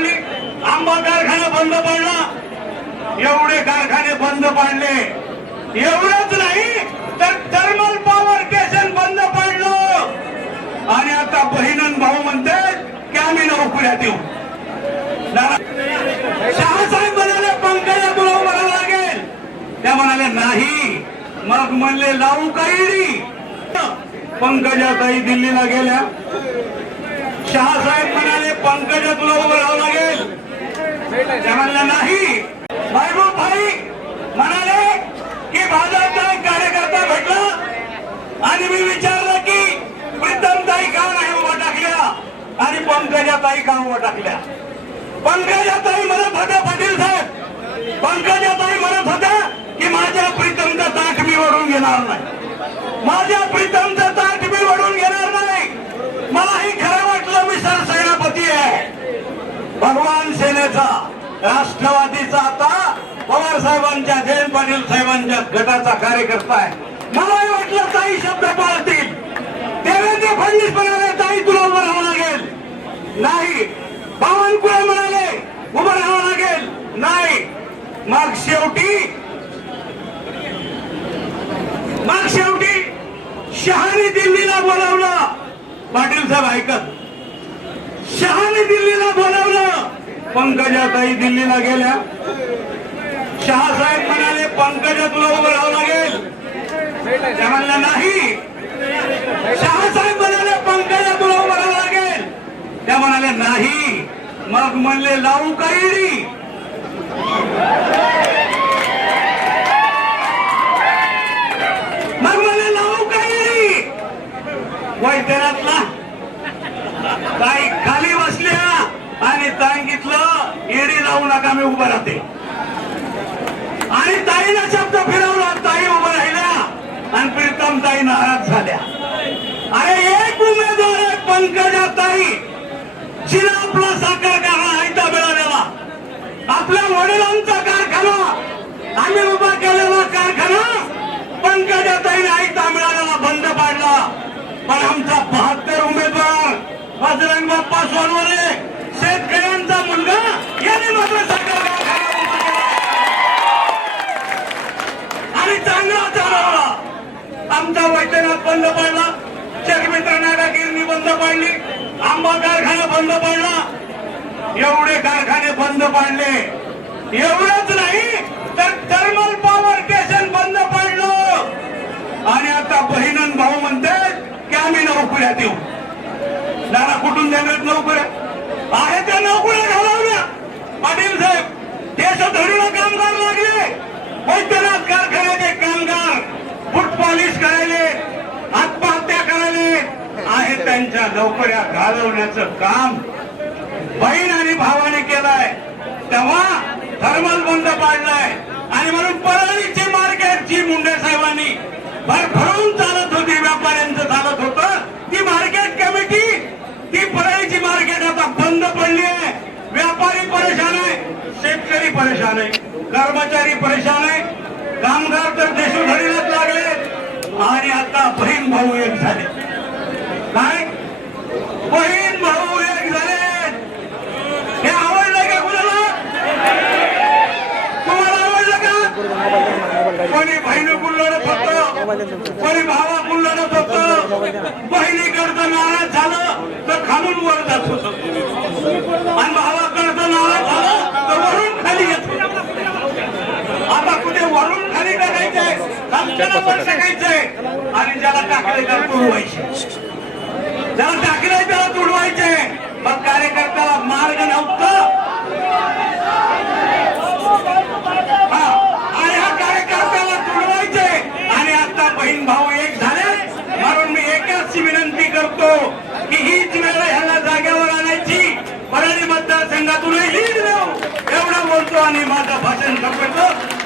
पाडली. आंबा कारखाना बंद पडला. एवढे कारखाने बंद पडले. एवढंच नाही तर थर्मल पॉवर स्टेशन बंद पडलं. आणि आता बहिणन भाऊ म्हणते की आम्ही नोकऱ्या देऊ शहासाहेब म्हणाले पंकजा तुला उभं लागेल. त्या म्हणाल्या नाही. मग म्हणले लावू काही पंकजा ताई दिल्लीला गेल्या. शहासाहेब म्हणाले पंकजा तुला उभं राहावं लागेल. त्या म्हणल्या नाही. महबूब भाई म्हणाले की भाजपचा एक कार्यकर्ता भेटला आणि मी विचारलं की प्रीतमताई का नाही उभा टाकल्या? आणि पंकजाताई का उभा टाकल्या? पंकजाताई म्हणत होत्या पाटील साहेब. पंकजाताई म्हणत होत्या की माझ्या प्रीतमचा ताक मी ओढून घेणार नाही. माझ्या प्रीतमचा ताट मी ओढून घेणार नाही मलाही खरं वाटलं मी सरसेनापती आहे भगवान सेनेचा राष्ट्रवादीचा आता पवार साहेबांच्या जयंत पाटील साहेबांच्या गटाचा कार्यकर्ता आहे. मला वाटलं ताई शब्द पाळतील. देवेंद्र फडणवीस म्हणाले ताई तुला उभं राहावं लागेल. नाही. बावनकुळे म्हणाले उभं राहावं लागेल. नाही. मग शेवटी मग शेवटी शहाने दिल्लीला बोलावलं. पाटील साहेब ऐकत. शहाने दिल्लीला बोलावलं. पंकजाताई दिल्लीला गेल्या. शहासाहेब म्हणाले पंकजा तुला उभं राहावं लागेल. त्या म्हणल्या नाही. शहासाहेब म्हणाले पंकजा तुला उभं राहावं लागेल. त्या म्हणाल्या नाही. मग म्हणले लावू काही मग म्हणले लावू काही वैद्यनाथला ताई खाली बसल्या आणि सांगितलं एडी नका मी उभं राहते. आणि ताईला शब्द फिरवला ताई उभं राहिल्या. आणि प्रीतम ताई नाराज झाल्या. अरे एक उमेदवार आहे पंकजा ताई. जिला आपला साखर कारखाना आयता मिळालेला आपल्या वडिलांचा कारखाना. आम्ही उभा केलेला कारखाना. पंकजा ताईने आयता मिळालेला बंद पाडला. पण आमचा बहात्तर उमेदवार बजरंग बाप्पा सोनवणे शेतकरी मुलगा यांनी मात्र साखर कारखाना उभा केला. आणि चालवला आमचा वैद्यनाथ बंद पडला. जगमित्र नागागिरणी बंद पडली. आंबा कारखाना बंद पडला. एवढे कारखाने बंद पडले. एवढंच नाही तर थर्मल पॉवर स्टेशन बंद पडलं. आणि आता बहिणन भाऊ म्हणतात की आम्ही नोकऱ्या देऊ. दादा कुठून देणार नोकऱ्या आहे त्या नोकऱ्या घालवल्या पाटील साहेब देशधडीला कामगार लागले वैद्यनाथ कारखान्याचे कामगार फुट पॉलिश करायले आत्महत्या करायले आहे त्यांच्या नोकऱ्या घालवण्याचं काम बहीण आणि भावाने केलंय. तेव्हा थर्मल बंद पाडलाय. आणि म्हणून परळीची मार्केट जी मुंडे साहेबांनी भरभरून चालत होती व्यापाऱ्यांचं चालत होतं ती मार्केट कमिटी ती परळीची मार्केट आता बंद पडली आहे. व्यापारी परेशान आहे शेतकरी परेशान आहे कर्मचारी परेशान आहे. कामगार तर देशोधडीलाच लागले. आणि आता बहीण भाऊ एक झाले काय बहीण भाऊ एक झाले हे आवडलं का कुणाला तुम्हाला आवडलं का कोणी बहिणी कुल्लड फक्त. कोणी भावा लढत होतं बहिणीकडचं नाराज झालं तर खालून वर जात होत. आणि भावाकडचं नाराज झालं तर वरून खाली येत आता कुठे वरून खाली टाकायचंय? खालच्याला वर टाकायचंय. आणि ज्याला टाकले तर तुडवायचे ज्याला टाकले त्याला तुडवायचे मग कार्यकर्त्याला मार्ग नव्हतं हा, आणि हा कार्यकर्त्याला तुडवायचे आणि आता बहीण भाऊ एक झाले म्हणून मी एकच विनंती करतो की हीच वेळ ह्याला जागेवर आणायची परळी आणि माझं भाषण संपवतो.